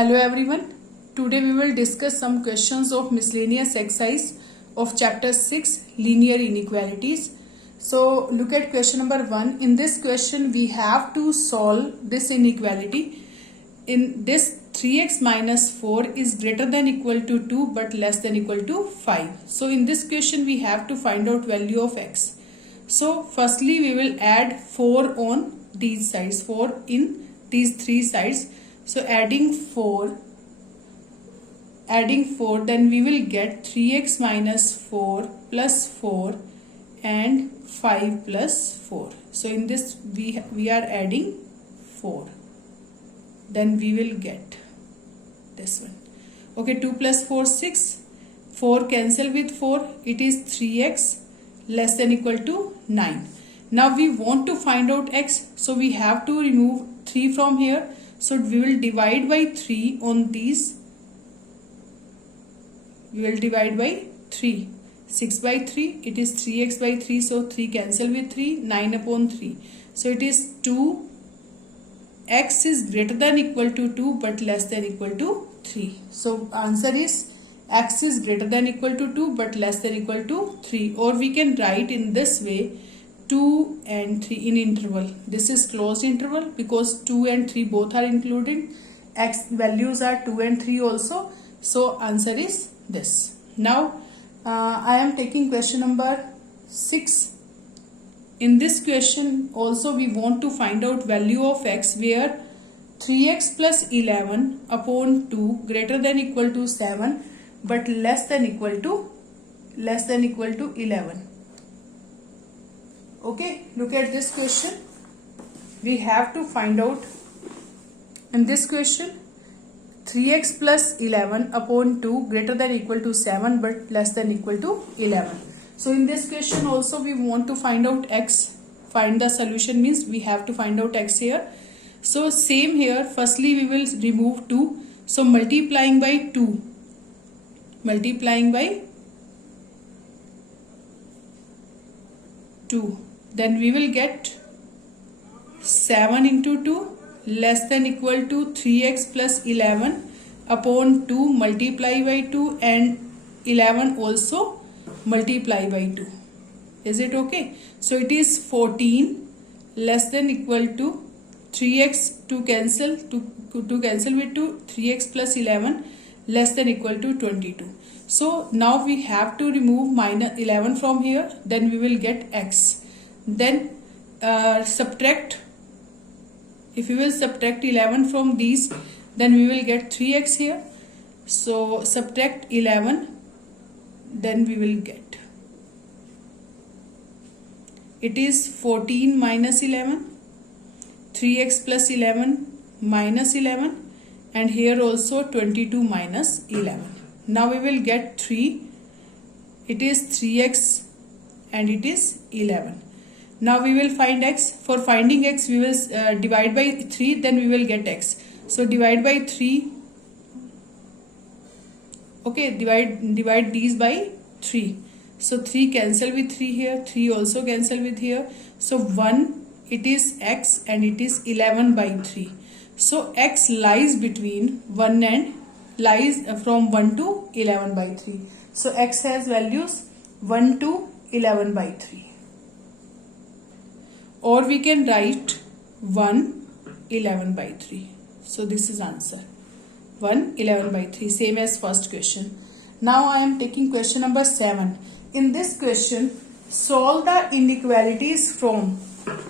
Hello everyone. Today we will discuss some questions of miscellaneous exercise of chapter 6 linear inequalities. So look at question number 1. In this question we have to solve this inequality. In this 3x minus 4 is greater than equal to 2 but less than equal to 5. So in this question we have to find out value of x. So firstly we will add 4 on these sides, 4 in these three sides. So adding 4, then we will get 3x minus 4 plus 4 and 5 plus 4. So in this we are adding 4. Then we will get this one. Okay, 2 plus 4, 6. 4 cancel with 4. It is 3x less than equal to 9. Now we want to find out x. So we have to remove 3 from here. So we will divide by 3 on these. We will divide by 3. 6 by 3. It is 3x by 3. So 3 cancel with 3. 9 upon 3. So it is 2. X is greater than equal to 2 but less than equal to 3. So answer is x is greater than equal to 2 but less than equal to 3. Or we can write in this way, 2 and 3 in interval. This is closed interval because 2 and 3 both are included. X values are 2 and 3 also. So answer is this. Now I am taking question number 6. In this question also we want to find out value of x where 3x plus 11 upon 2 greater than equal to 7 but less than equal to 11. Okay, look at this question. We have to find out in this question 3x plus 11 upon 2 greater than equal to 7 but less than equal to 11. So in this question also we want to find out x. Find the solution means we have to find out x here. So same here. Firstly we will remove 2. So multiplying by 2. Then we will get 7 into 2 less than equal to 3x plus 11 upon 2 multiply by 2 and 11 also multiply by 2. Is it okay? So it is 14 less than equal to 3x to cancel with 2, 3x plus 11 less than equal to 22. So now we have to remove minus 11 from here. Then we will get x. Then subtract. If we will subtract 11 from these, then we will get 3x here. So subtract 11. Then we will get. It is 14 minus 11. 3x plus 11 minus 11. And here also 22 minus 11. Now we will get 3. It is 3x and it is 11. Now we will find x. For finding x we will divide by 3, then we will get x. So divide by 3. Okay, divide these by 3. So 3 cancel with 3 here. 3 also cancel with here. So 1, it is x and it is 11 by 3. So x lies between 1 and lies from 1 to 11 by 3. So x has values 1 to 11 by 3. Or we can write 1, 11 by 3. So this is answer. 1, 11 by 3. Same as first question. Now I am taking question number 7. In this question, solve the inequalities from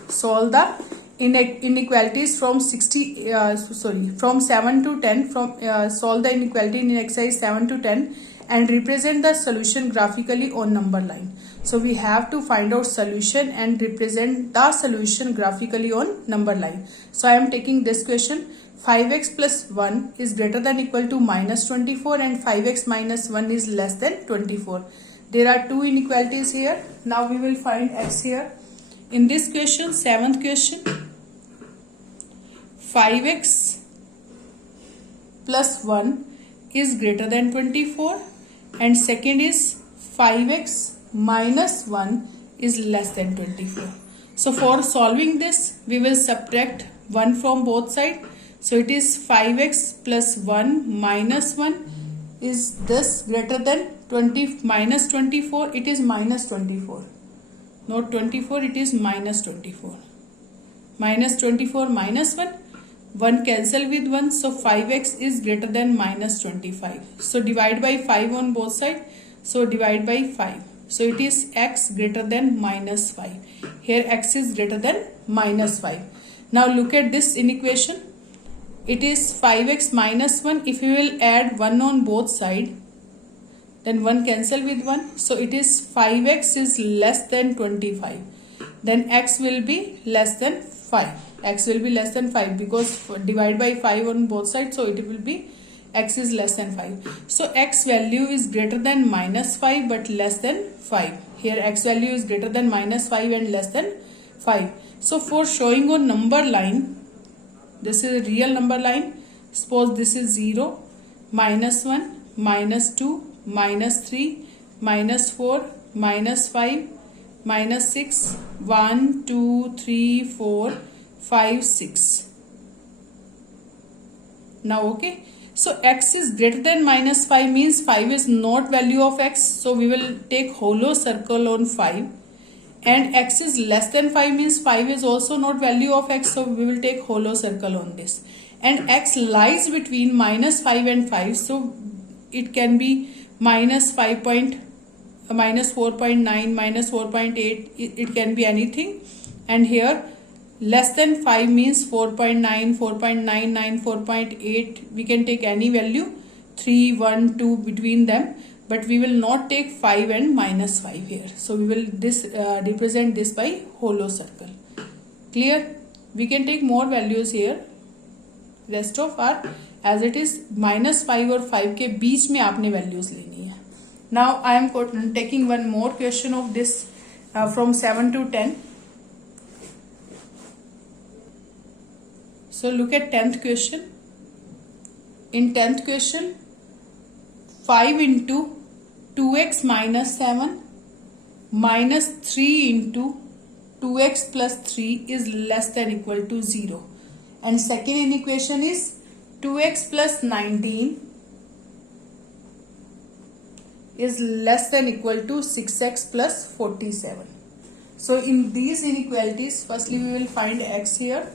7 to 10. Solve the inequality in exercise 7 to 10 and represent the solution graphically on number line. So we have to find out solution and represent the solution graphically on number line. So I am taking this question. 5x plus 1 is greater than equal to minus 24 and 5x minus 1 is less than 24. There are two inequalities here. Now we will find x here. In this question, 7th question, 5x plus 1 is greater than 24 and second is 5x minus 1 is less than 24. So for solving this, we will subtract 1 from both sides. So it is 5x plus 1 minus 1 is this greater than 20 minus 24. It is minus 24. Not 24, it is minus 24. Minus 24 minus 1. 1 cancel with 1. So 5x is greater than minus 25. So divide by 5 on both sides. So divide by 5. So it is x greater than minus 5. Here x is greater than minus 5. Now look at this in equation. It is 5x minus 1. If you will add 1 on both sides, then 1 cancel with 1. So it is 5x is less than 25. Then x will be less than 5. X will be less than 5 because divide by 5 on both sides. So it will be x is less than 5. So x value is greater than minus 5 but less than 5. Here x value is greater than minus 5 and less than 5. So for showing on number line, this is a real number line. Suppose this is 0, minus 1, minus 2, minus 3, minus 4, minus 5, minus 6, 1, 2, 3, 4, 5, 6. Now okay. So x is greater than minus 5 means 5 is not value of x. So we will take hollow circle on 5. And x is less than 5 means 5 is also not value of x. So we will take hollow circle on this. And x lies between minus 5 and 5. So it can be minus 5 minus 4.9, minus 4.8. It can be anything. And here less than 5 means 4.9, 4.99, 4.8. We can take any value, 3, 1, 2 between them. But we will not take 5 and minus 5 here. So we will represent this by hollow circle. Clear? We can take more values here. Rest of are as it is minus 5 और 5 के बीच में आपने values लेनी है. Now I am taking one more question of this from 7 to 10. So look at 10th question. In 10th question, 5 into 2x minus 7 minus 3 into 2x plus 3 is less than equal to 0. And second inequation is 2x plus 19 is less than equal to 6x plus 47. So in these inequalities, firstly we will find x here.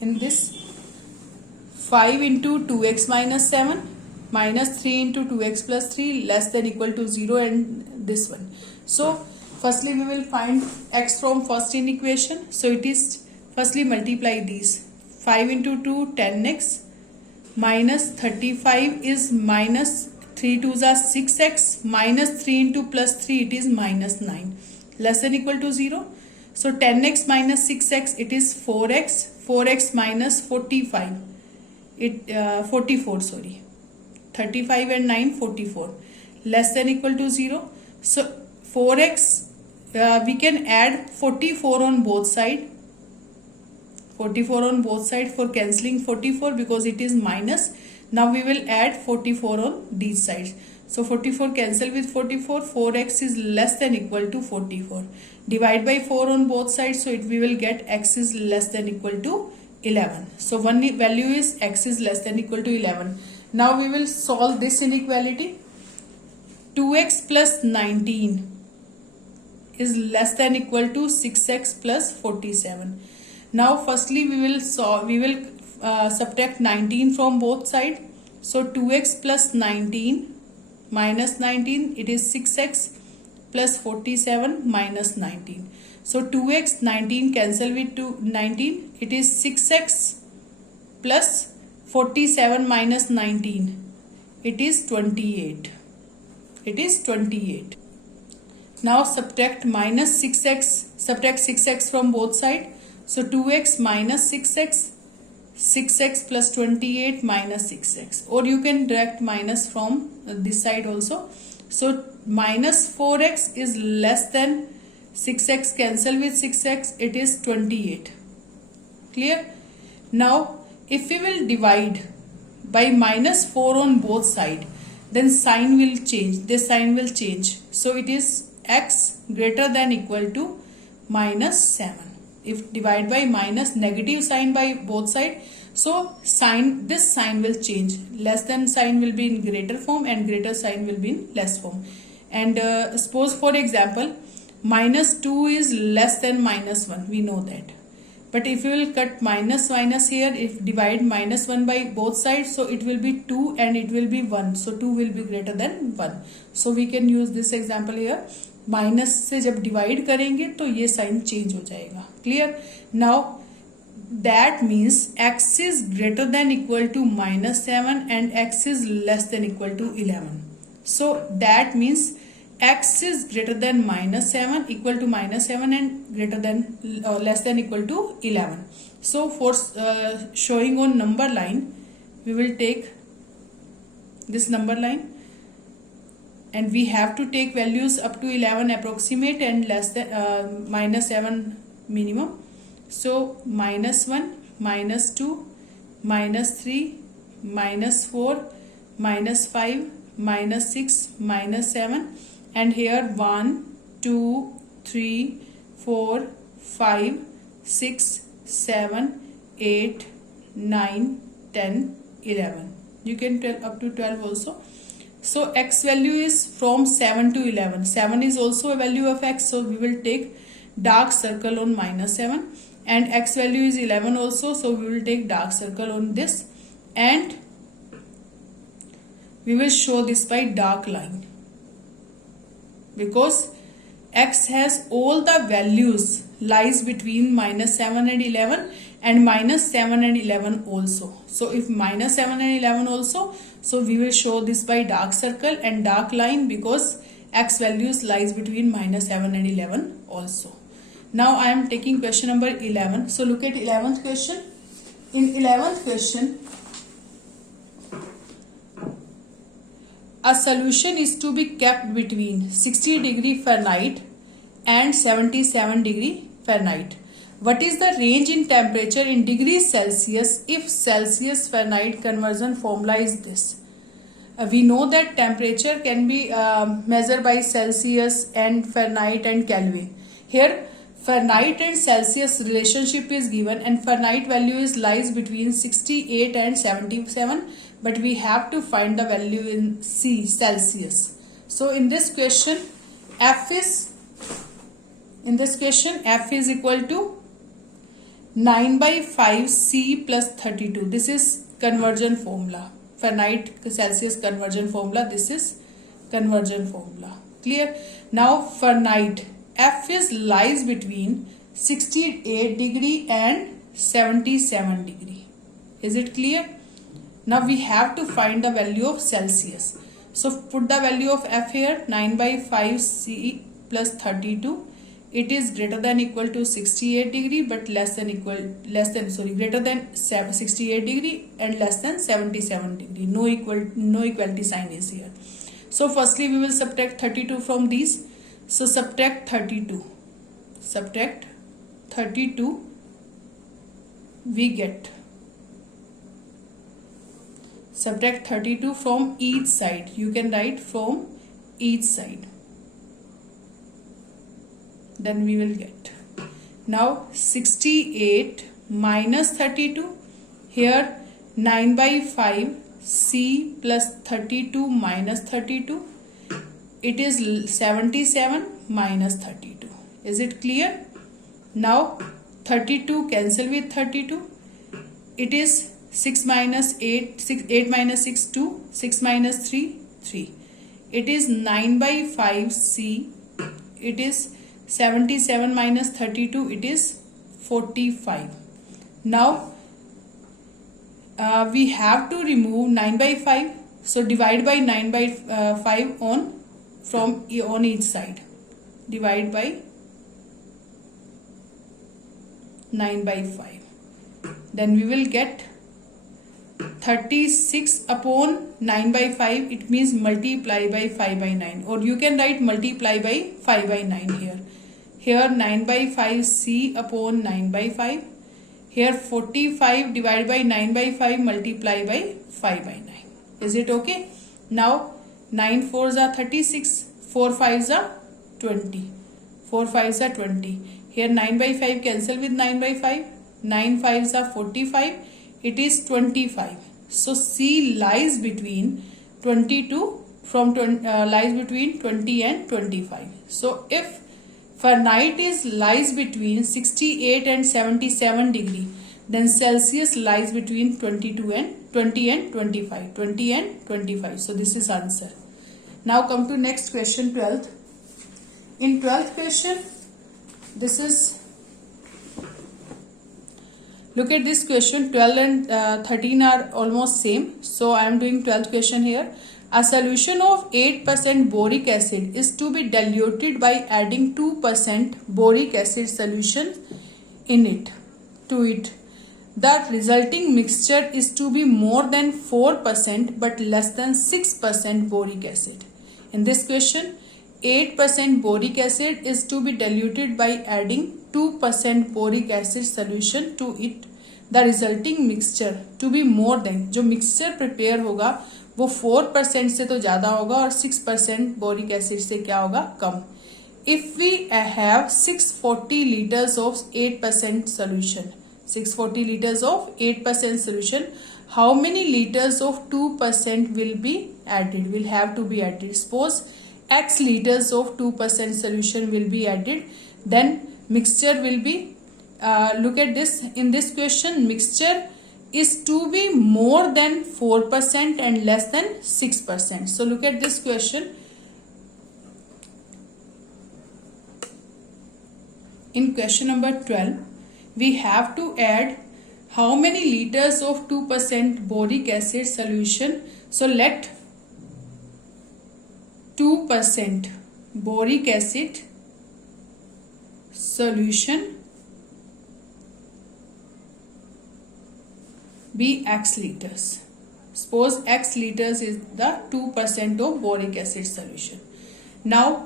In this 5 into 2x minus 7 minus 3 into 2x plus 3 less than equal to 0 and this one. So firstly we will find x from first inequation. So it is firstly multiply these. 5 into 2 10x minus 35 is minus 3 2s are 6x minus 3 into plus 3 it is minus 9 less than equal to 0. So 10x minus 6x it is 4x. 4x minus 45 44 sorry 35 and 9 44 less than equal to 0. So 4x we can add 44 on both sides. 44 on both sides for cancelling 44 because it is minus. Now we will add 44 on these sides. So 44 cancel with 44. 4x is less than equal to 44. Divide by 4 on both sides. So we will get x is less than equal to 11. So one value is x is less than equal to 11. Now we will solve this inequality. 2x plus 19 is less than equal to 6x plus 47. Now firstly we will subtract 19 from both sides. So 2x plus 19 minus 19 it is 6x plus 47 minus 19. So 2x 19 cancel with 19 it is 6x plus 47 minus 19 it is 28. It is 28. Now subtract minus 6x, subtract 6x from both sides. So 2x minus 6x, 6x plus 28 minus 6x. Or you can direct minus from this side also. So minus 4x is less than 6x, cancel with 6x, it is 28. Clear? Now if we will divide by minus 4 on both sides, then sign will change. This sign will change. So it is x greater than equal to minus 7. If divide by minus negative sign by both sides, So this sign will change. Less than sign will be in greater form and greater sign will be in less form. And suppose for example, -2 is less than -1. We know that. But if you will cut minus minus here, if divide -1 by both sides, so it will be 2 and it will be 1. So 2 will be greater than 1. So we can use this example here. Minus से जब divide करेंगे तो ये sign change हो जाएगा. Clear. Now that means x is greater than equal to -7 and x is less than equal to 11. So that means x is greater than -7 equal to -7 and greater than less than equal to 11. So for showing on number line, we will take this number line and we have to take values up to 11 approximate and less than -7 minimum. So -1, -2, -3, -4, -5, -6, -7, and here 1, 2, 3, 4, 5, 6, 7, 8, 9, 10, 11. You can tell up to 12 also. So x value is from 7 to 11. 7 is also a value of x, so we will take dark circle on -7, and x value is 11 also, so we will take dark circle on this, and we will show this by dark line because x has all the values lies between -7 and 11 and -7 and 11 also. So if -7 and 11 also, so we will show this by dark circle and dark line because x values lies between -7 and 11 also. Now I am taking question number 11. So look at 11th question. In 11th question, a solution is to be kept between 60 degree Fahrenheit and 77 degree Fahrenheit. What is the range in temperature in degrees Celsius if Celsius Fahrenheit conversion formula is this? We know that temperature can be measured by Celsius and Fahrenheit and Kelvin. Here Fahrenheit and Celsius relationship is given and Fahrenheit value is lies between 68 and 77, but we have to find the value in Celsius. So in this question F is equal to 9/5 C plus 32. This is conversion formula. Fahrenheit Celsius conversion formula. This is conversion formula. Clear? Now Fahrenheit F is lies between 68 degree and 77 degree. Is it clear? Now we have to find the value of Celsius. So put the value of F here. 9/5 C plus 32. It is greater than equal to 68 degree but greater than 68 degree and less than 77 degree. No equality sign is here. So firstly we will subtract 32 from these. So subtract 32. We get subtract 32 from each side. You can write from each side. Then we will get now 68 minus 32. Here 9/5 C plus 32 minus 32. It is 77 minus 32. Is it clear? Now 32 cancel with 32. It is 6 minus 8, 8 minus 6 2, 6 minus 3 3. It is 9/5 C. It is 77 minus 32, it is 45. Now we have to remove 9/5. So divide by 9/5 on each side. Divide by 9/5. Then we will get 36 upon 9/5. It means multiply by 5/9, or you can write multiply by 5/9 here. Here 9/5 C upon 9/5. Here 45 divided by 9/5 multiply by 5/9. Is it okay? Now 9 4s are 36. 4 5s are 20. 4 5s are 20. Here 9/5 cancel with 9/5. 9 5s are 45. it is 25. So C lies between 22 lies between 20 and 25. So if Fahrenheit lies between 68 and 77 degree, then Celsius lies between 22 and 20 and 25. 20 and 25. So this is answer. Now come to next question, 12th. In 12th question, this is, look at this question, 12 and 13 are almost same. So I am doing 12th question here. A solution of 8% boric acid is to be diluted by adding 2% boric acid solution to it. The resulting mixture is to be more than 4% but less than 6% boric acid. In this question, 8% boric acid is to be diluted by adding 2% boric acid solution to it. The resulting mixture to be more than, जो mixture prepare होगा वो 4% से तो ज़्यादा होगा और 6% boric acid से क्या होगा, कम. If we have 640 liters of 8% solution, 640 liters of 8% solution, how many liters of 2% will be added, will have to be added? Suppose X liters of 2% solution will be added, then mixture will be, look at this, in this question mixture is to be more than 4% and less than 6%. So look at this question. In question number 12, we have to add how many liters of 2% boric acid solution. So let 2% boric acid solution be X liters. Suppose X liters is the 2% of boric acid solution. Now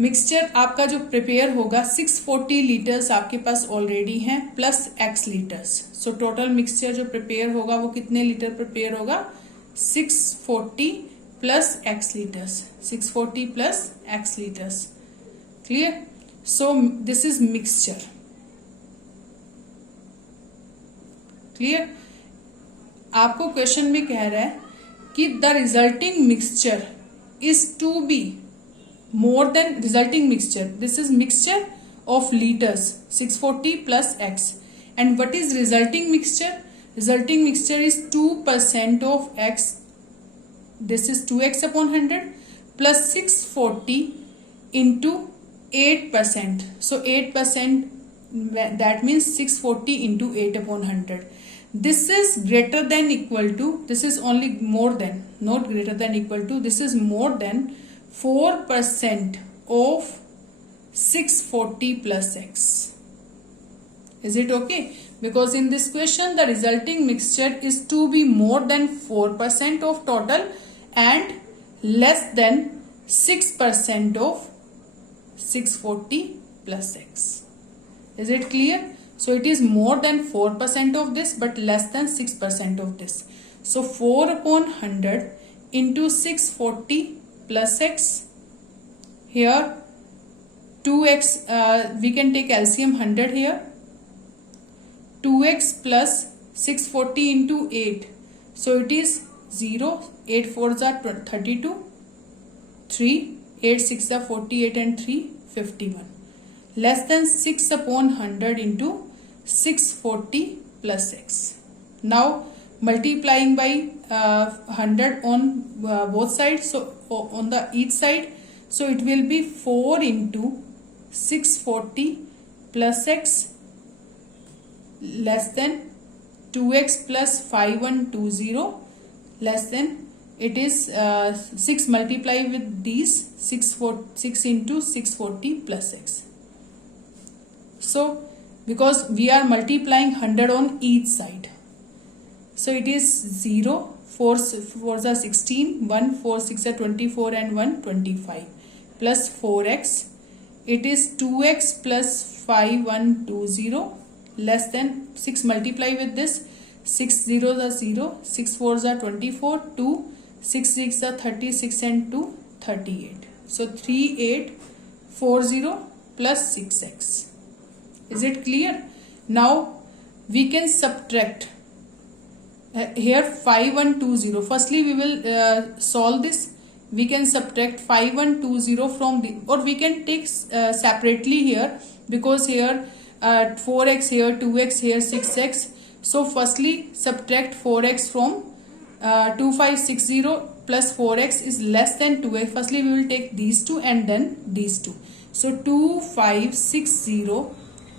mixture आपका जो prepare होगा 640 litres आपके पास already हैं plus X litres. So total mixture जो prepare होगा वो कितने लीटर प्रिपेयर होगा, 640 plus X litres, 640 plus X litres. Clear? So this is mixture. Clear? आपको क्वेश्चन में कह रहा है कि the resulting mixture is to be more than resulting mixture. This is mixture of liters 640 plus X. And what is resulting mixture? Resulting mixture is 2% of X. This is 2X upon 100 plus 640 into 8%. So 8%, that means 640 into 8 upon 100. This is greater than equal to, this is only more than, not greater than equal to, this is more than 4% of 640 plus X. Is it okay? Because in this question the resulting mixture is to be more than 4% of total and less than 6% of 640 plus X. Is it clear? So it is more than 4% of this but less than 6% of this. So 4 upon 100 into 640 plus X. Here 2X, we can take LCM 100 here. 2X plus 640 into 8. So it is 0. 8 4s are 32. 3. 8 6 are 48 and 3 51. Less than 6 upon 100 into 640 plus X. Now multiplying by 100 on both sides, so on the each side, so it will be 4 into 640 plus X less than 2X plus 5120 less than, it is 6 multiply with these 6 into 640 plus X. So because we are multiplying 100 on each side, so it is 0, 4 4s are 16, 1 4 6 are 24 and 1 25 plus 4X. It is 2X plus 5120 less than 6 multiply with this, 6 zeros are 0, 6 4s are 24, 2 6 6 are 36 and 2 38. So 3840 plus 6X. Is it clear? Now we can subtract here 5120. Firstly we will solve this. We can subtract 5120 from the, or we can take separately here, because here 4x, here 2x, here 6x. So firstly subtract 4x from 2560 plus 4x is less than 2x. Firstly we will take these two and then these two. So 2560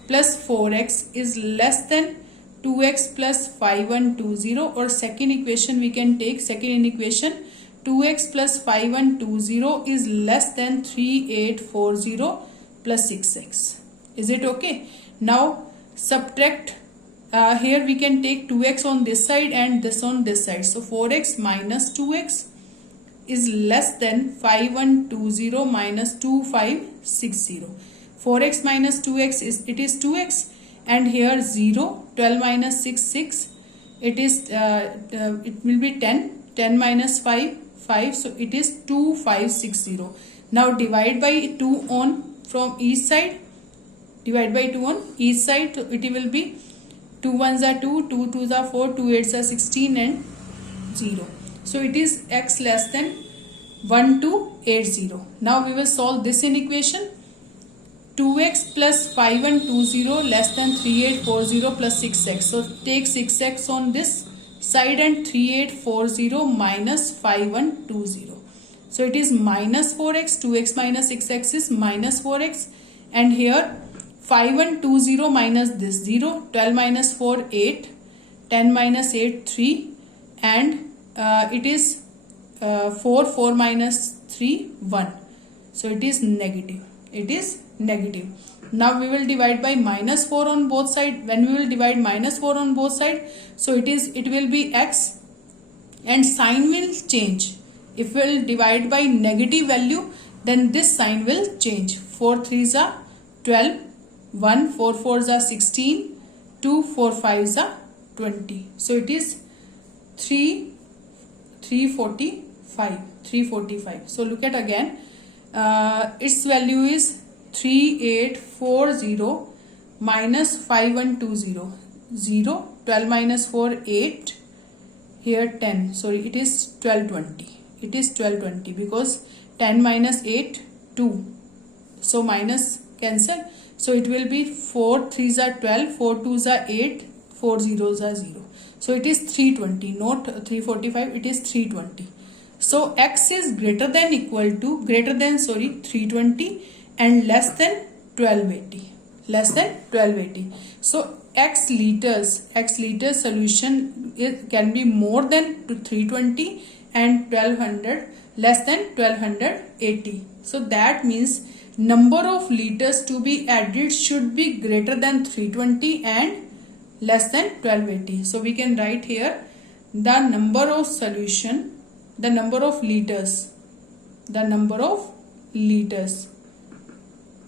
plus 4x is less than 2x plus 5120, or second equation we can take, second equation 2x plus 5120 is less than 3840 plus 6x. Is it okay? Now subtract, here we can take 2x on this side and this on this side. So 4x minus 2x is less than 5120 minus 2560. 4x minus 2x is, it is 2x, and here 0, 12 minus 6, 6, it is it will be 10, 10 minus 5, 5, so it is 2560. Now divide by 2 on from each side, divide by 2 on each side, so it will be 2 1s are 2, 2 2s are 4, 2 8s are 16 and 0. So it is x less than 1280. Now we will solve this inequation. 2x plus 5120 less than 3840 plus 6x. So take 6x on this side and 3840 minus 5120. So it is minus 4x, 2x minus 6x is minus 4x, and here 5120 minus this 0, 12 minus 4 8, 10 minus 8 3, and it is 4, 4 minus 3 1. So it is negative. It is negative. Now we will divide by minus 4 on both sides. When we will divide minus 4 on both sides, so it will be x, and sign will change. If we will divide by negative value, then this sign will change. 4 3s are 12, 1 4 4s are 16, 2 4 5s are 20. So it is 345. So look at again. Its value is 3840 minus 5120. 0, 12 minus 4 8, here 10, sorry, it is 1220. It is 1220 because 10 minus 8 2, so minus cancel. So it will be 4 3s are 12, 4 2s are 8, 4 zeros are 0. So it is 320, not 345, it is 320. So x is greater than 320 and less than 1280. So x liters solution can be more than 320 and 1200 less than 1280. So that means number of liters to be added should be greater than 320 and less than 1280. So we can write here the number of solution, the number of liters,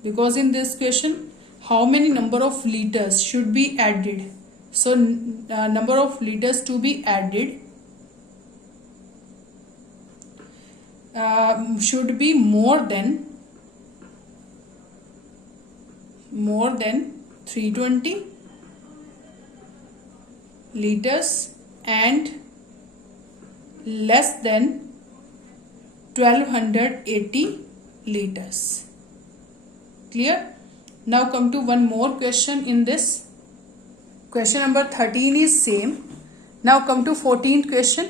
because in this question how many number of liters should be added. So number of liters to be added should be more than 320 liters and less than 1280 liters. Clear? Now come to one more question in this. Question number 13 is same. Now come to 14th question.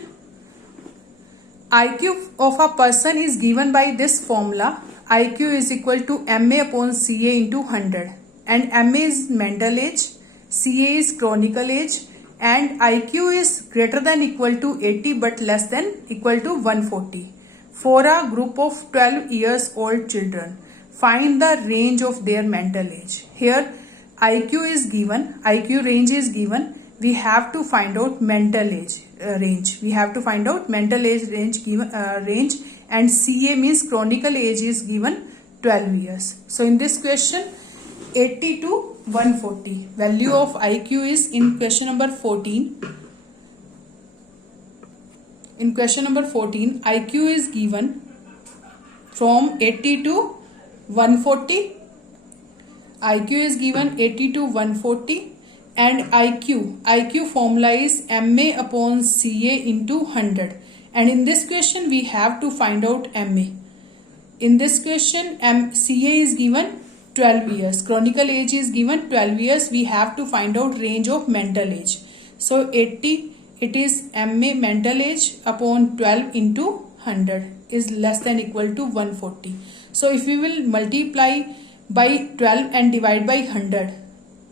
IQ of a person is given by this formula. IQ is equal to MA upon CA into 100. And MA is mental age, CA is chronical age, and IQ is greater than equal to 80 but less than equal to 140. For a group of 12 years old children, find the range of their mental age. Here IQ is given, IQ range is given. We have to find out mental age range. We have to find out mental age range given and CA means chronical age is given 12 years. So in this question 80 to 140 value of IQ is in question number 14. In question number 14 IQ is given from 80 to 140. IQ is given 80 to 140 and IQ formula is MA upon CA into 100. And in this question we have to find out MA. In this question CA is given 12 years. Chronicle age is given 12 years. We have to find out range of mental age. So 80, it is MA mental age upon 12 into 100 is less than equal to 140. So if we will multiply by 12 and divide by 100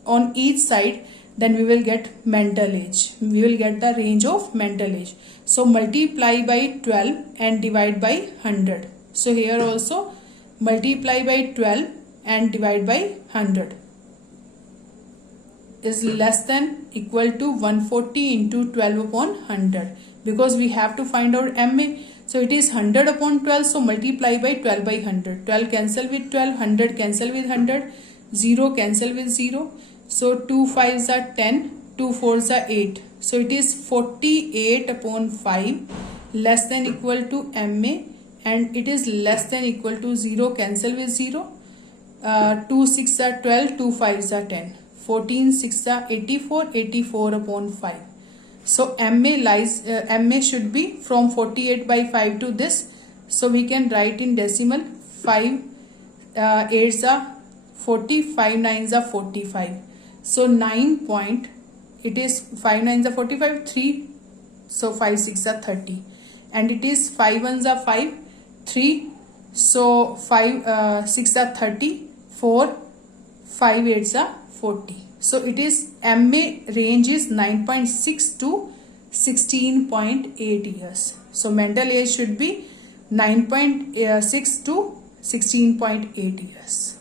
on each side, then we will get mental age. We will get the range of mental age. So multiply by 12 and divide by 100. So here also multiply by 12 and divide by 100 is less than equal to 140 into 12 upon 100, because we have to find out MA. So it is 100 upon 12, so multiply by 12 by 100. 12 cancel with 12, 100 cancel with 100, 0 cancel with 0. So 2 5s are 10, 2 4s are 8. So it is 48 upon 5 less than equal to MA, and it is less than equal to 0 cancel with 0. 2 6 are 12, 2 5s are 10. 14 6 are 84, 84 upon 5. So MA should be from 48 by 5 to this. So we can write in decimal. 5 8s are 40, 5 9s are 45. So 9 point, it is 5 9s are 45, 3, so 5 6 are 30, and it is 5 1s are 5, 3, so 5 6 are 30, 4, 5 8s are 40. So it is MA range is 9.6 to 16.8 years. So mental age should be 9.6 to 16.8 years.